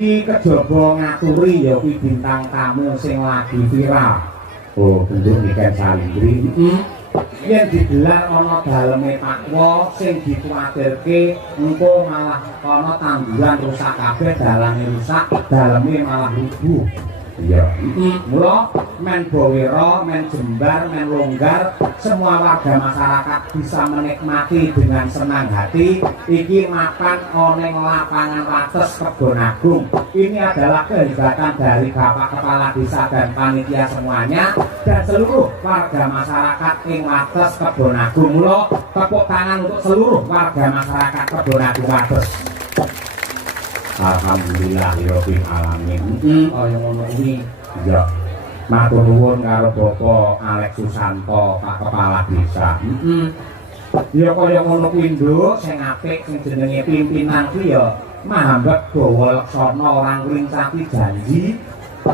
Iki kejaba ngaturi ya kuwi bintang tamu sing lagi viral. Oh, bentuk Niken Salindri. Yen digelar ana daleme pakwa sing dikuwatirke engko malah ana tanduran rusak kabeh, dalane rusak, daleme malah rubuh. Iya, mula men Bowira, men Jembar, men Longgar, semua warga masyarakat bisa menikmati dengan senang hati. Iki makan oneng lapangan wates Kebon Agung. Ini adalah kehebatan dari Bapak Kepala Desa dan panitia semuanya dan seluruh warga masyarakat ing wates Kebon Agung. Mula tepuk tangan untuk seluruh warga masyarakat Kebon Agung wates. Alhamdulillahirabbil alamin. Kaya ngono kuwi ya. Matur nuwun karo Bapak Alex Susanto, Pak Kepala Desa. Ya kaya ngono kuwi nduk sing apik sing jenenge pimpinan kuwi ya Mahambet Dawa Laksana orang ngrincati janji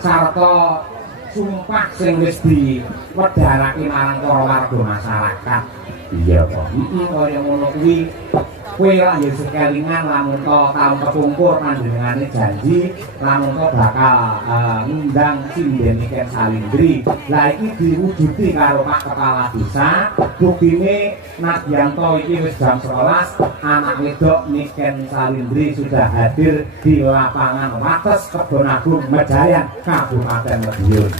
sarta sumpah sing wis diwedharake marang para warga masyarakat. Iya kok. Kaya ngono kuwi kowe lah ya sekelingan lamun to taun kepungkur panjenengane janji lamun to bakal ngundang sinden Niken Salindri. Lah iki diwujudi karo Pak Kepala Desa. Buktine Nadyanto iki wis jam 11 anak wedok Niken Salindri sudah hadir di lapangan wates Kebon Agung Mejayan Kabupaten Madiun.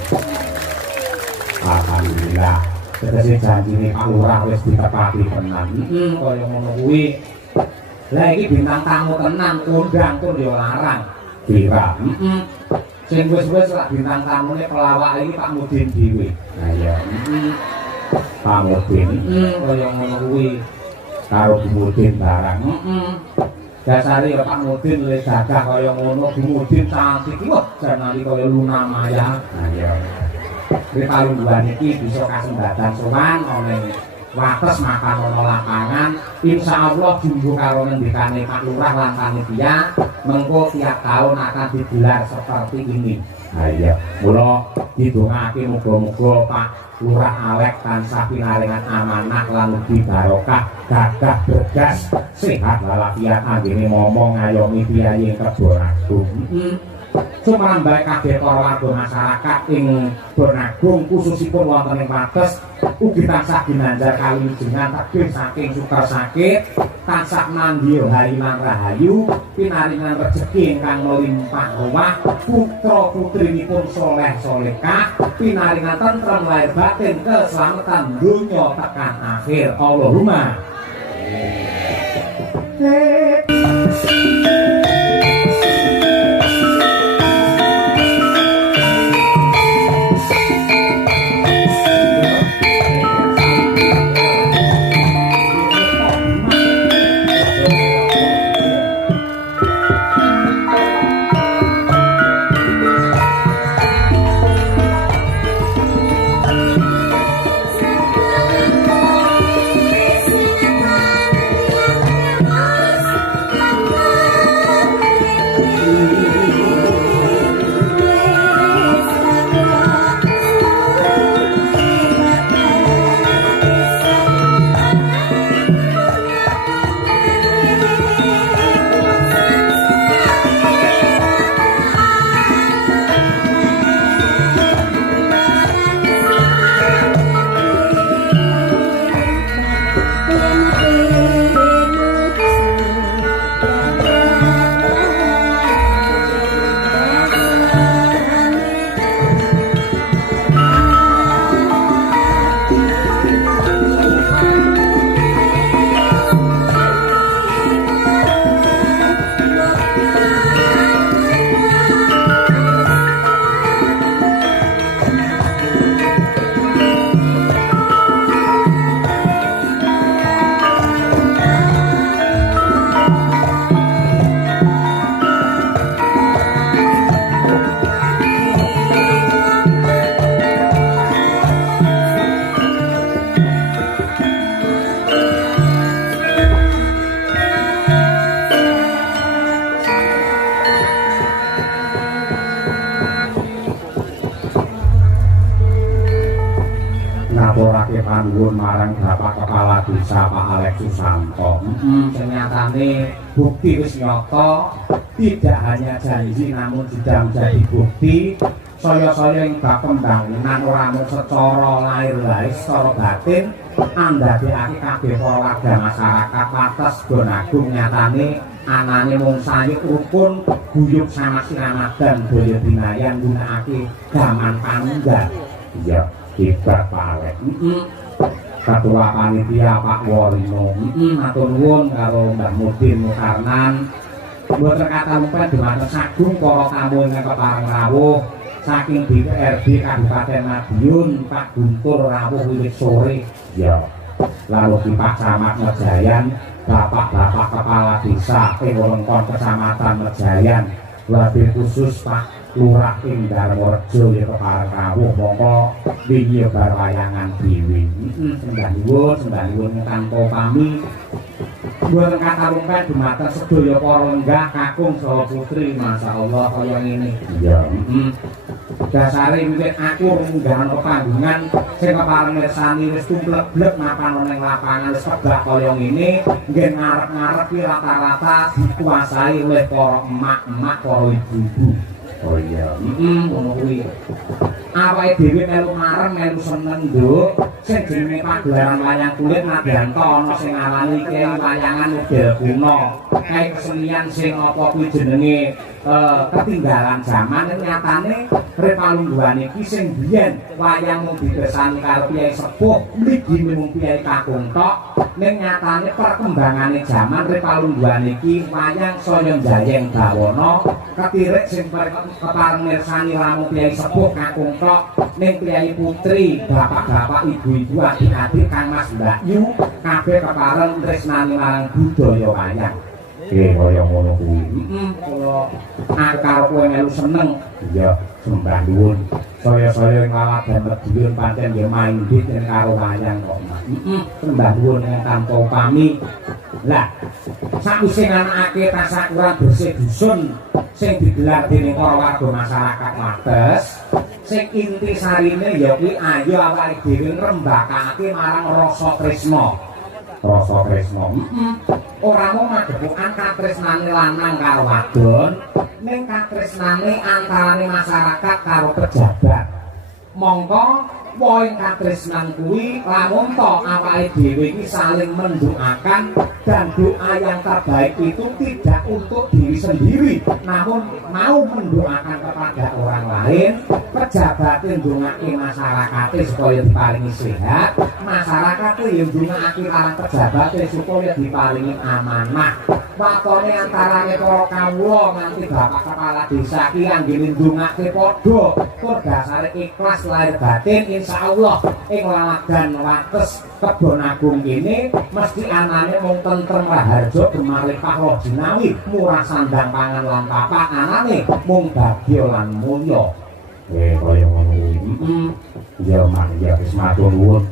Alhamdulillah. Tegese janjine Pak Lurah wis ditepati tenan. Kaya ngono kuwi. Lah iki bintang tamu tenan, undang tur yo larang. Kira. Sing wis-wis lak bintang tamune pelawak iki Pak Mudin dhewe. Lah ya. Pak Mudin kaya ngono kuwi karo Bu Mudin barang. Dasare ya Pak Mudin luwih gagah kaya ngono, Bu Mudin cantik wah janali kaya Luna Maya. Nah ya. Rikalungguhan iki bisa kasembatan sowan ana wates makan ana lapangan. Insyaallah jumbo karo ngendikane Pak Lurah lan panitia mengko tiap tahun akan digelar seperti ini. Nah iya, mula didongake muga-muga Pak Lurah awek tansah pinaringan amanah lan ugi barokah, gagah bergas, sehat walafiat anggene momong ngayomi piyayi Kebon Agung. Sumrambah kabeh para warga masyarakat ing Kebon Agung khususipun wonten ing wates ugi tansah ginanjar kawilujengan tebih saking sukar sakit, tansah mandya hariman rahayu, pinaringan rejeki ingkang melimpah ruah, putra putrinipun soleh solehah, pinaringan tentrem lahir batin, keselamatan donya tekan akhir. Allahumma ngaturake panuwun marang Bapak Kepala Desa Pak Alex Susanto. Ternyatane bukti wis nyata, tidak hanya janji namun sudah menjadi bukti. Saya-saya ing bab pembangunan ora mung secara lahir secara batin andhadekake kabeh para warga masyarakat Wates Bonagung nyatane anane mung sayuk rukun guyub sama Ramadan daya binayan gunakake gaman panunggal. Iya, hebat Pak Alex. Ketua panitia Pak Worino. Matur nuwun karo Mbak Mudin Mukarnan. Mboten kata lupa dumateng sagung para tamu ingkang kepareng rawuh saking DPRD Kabupaten Madiun Pak Guntur rawuh wiwit sore. Ya. Lalu Pak Camat Mejayan, Bapak-bapak kepala desa ing wewengkon Kecamatan Mejayan, wabil khusus Pak Lurah ing Darmorejo ya kepareng rawuh mongko wingi bar wayangan dhewe. Sembah nuwun tanpa pami. Mboten katarungkan dumateng sedaya para lenggah kakung saha putri, masyaallah kaya ngene. Iya. Dasare wiwit aku nggahan pepanggungan sing kepareng mirsani wis tumplek-blek mapan ning lapangan wis tegak kaya ngene, nggih ngarep-ngarep ki rata-rata dikuasai oleh para emak-emak, para ibu-ibu. Oh iya. Ngono kuwi. Awake dhewe melu marem melu seneng, Nduk. Sing jenenge pagelaran wayang kulit Nadianto ana sing ngarani iki wayangan model kuno. Kae kesenian sing apa kuwi jenenge ketinggalan zaman nyatane Repalungguhan iki sing biyen wayang mung dibesani karo Kyai Sepuh, mligi mung Kyai Kakung tok. Ning nyatane perkembangane zaman Repalungguhan iki wayang saya njayeng bawana ketirik sing kepareng mirsani ramu Kyai Sepuh Kakung tok ning Kyai Putri, bapak-bapak ibu-ibu adik-adik Kang Mas Mbak Yu kabeh kepareng tresnani marang budaya wayang. Kaya ngono kuwi. Kula karo kowe melu seneng. Iya, sembah nuwun. Saya-saya nglawan Madiun pancen ya mandhit yen karo wayang kok. Sembah nuwun tanpa upami. Lah, sakwise nganakake tasyakuran bersih dusun sing digelar dening para warga masyarakat Wates, sing inti sarine ya kuwi ayo awake dhewe ngrembakake marang rasa tresna. Rasa tresna. Ora mung magepokan katresnane lanang karo wadon, ning katresnane antarane masyarakat karo pejabat. Monggo poin katresnan kuwi lamun to awake dhewe iki saling mendoakan dan doa yang terbaik itu tidak untuk diri sendiri namun mau mendoakan kepada orang lain. Pejabat ndongake masyarakat supaya diparingi sehat, masyarakat yang ndongake marang pejabat supaya diparingi amanah. Watone antarane para kawula nganti bapak kepala desa iki anggene ndongake padha tur dasare ikhlas lahir batin. Insyaallah ing lalagan Wates Kebon Agung kene mesti anane mung tentrem raharja gemaripah roh jinawi murah sandang pangan lan papak anane mung bagya lan mulya. Kaya ngono kuwi. Ya mak ya wis matur nuwun.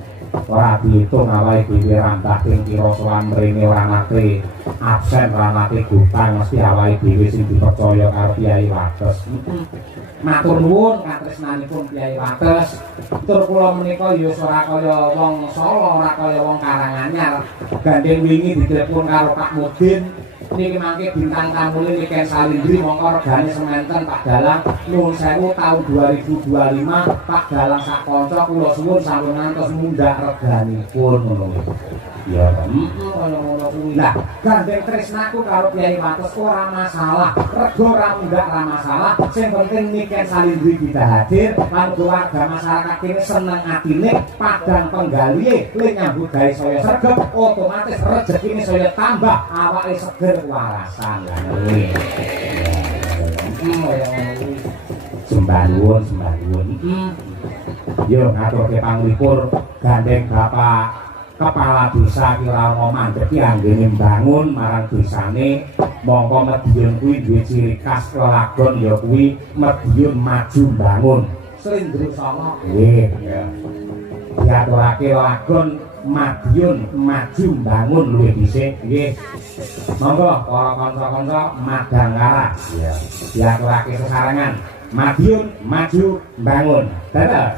Ora diitung awake dhewe rantah ping kira sowan mrene ora nate absen ora nate gutang mesti awake dhewe sing dipercaya karo Kyai Wates. Matur nuwun katresnanipun Kyai Wates. Tur kula menika ya ora kaya wong Solo, ora kaya wong Karanganyar. Gandeng wingi ditelepon karo Pak Mudin. Niki mangke bintang tamune Niken Salindri mongko regane sementen Pak Dalang nuwun sewu tahun 2025 Pak Dalang sak kanca kula suwun sampun ngantos mundhak reganipun ngono. Ya, kaya ngono kuwi. Lah, gandeng tresnaku karo Kyai Wates ora masalah. Rego ora mundhak ora masalah. Sing penting Niken Salindri kita hadir lan keluarga masyarakat kene seneng atine padang penggalihe le nyambut gawe saya sregep otomatis rezekine saya tambah awake seger warasan. Sembah nuwun. Yo ngaturke panglipur gandeng Bapak Kepala Desa kira ana mandhek anggene mbangun marang desane. Mongko Madiun kuwi duwe ciri khas lelagon ya kuwi Madiun maju mbangun. Slendro Songo. Nggih, ya. Diaturake lelagon Madiun maju mbangun luwih dhisik. Nggih. Monggo para kanca-kanca madang kara. Iya. Diaturake sesarengan Madiun maju mbangun. Terus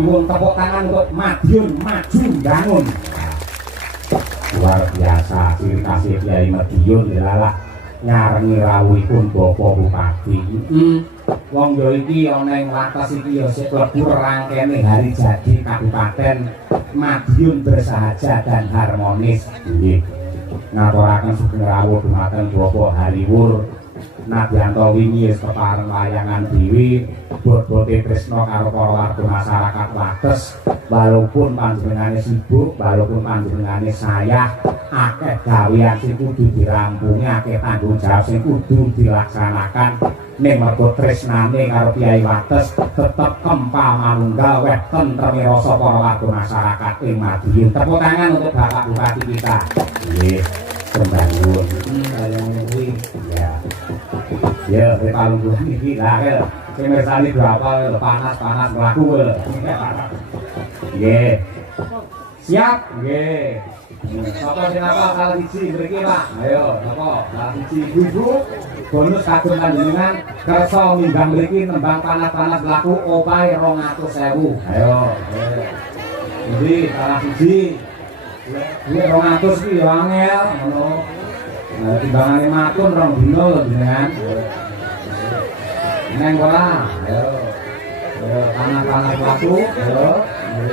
Nyuwun tepuk tangan untuk Madiun maju bangun. Luar biasa ciri kasih Kyai Madiun adalah nyarengi rawuhipun Bapak Bupati. Wong yo iki ana ing wates iki ya sik klebu rangkene hari jadi Kabupaten Madiun bersahaja dan harmonis. Nggih. Ngaturaken sugeng rawuh dumateng Bapak Haliwur Nadianto wingi wis kepareng layangan Dewi bot-bote tresna karo para warga masyarakat wates walaupun panjenengane sibuk walaupun panjenengane sayah akeh gawean sing kudu dirampungi akeh tanggung jawab sing kudu dilaksanakan ning mergo tresnane karo Kyai Wates tetep kempal manunggal weh tentreme rasa para warga masyarakat ing Madiun. Tepuk tangan untuk Bapak Bupati kita. Nggih, kembangipun. Kaya ngono kuwi. Ya. Ya, palungguh iki lah ya. Sing mirsani berapa panas-panas mlaku lho. Nggih. Siap? Nggih. Sapa sing apa salah siji mriki, Pak? Ayo, sapa? Salah siji ibu. Bonus kagem panjenengan kersa nimbang mriki nembang panas-panas mlaku opahe 200.000. Ayo. Jadi salah siji. Ini 200 iki ya angel ngono. Nah, timbangane matun rong dino lho jenengan. Neng ora, ayo. Ayo panas-panas mlaku, ayo.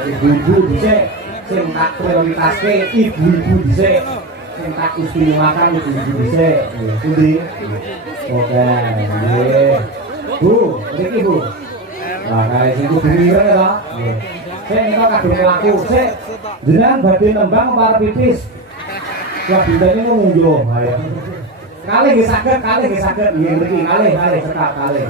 Ibu-ibu dhisik sing tak prioritaske ibu-ibu dhisik. Sing tak istimewakan ibu-ibu dhisik. Pundi? Oke, nggih. Bu, mriki Bu. Lah kaya sing kudu mireng to. Nggih. Sing nika kadung mlaku, sik. Jenengan badhe nembang para pipis. Wah, bintangnya mau ngunjuh. Kalih nggih saged, nggih mriki kalih cekak kalih.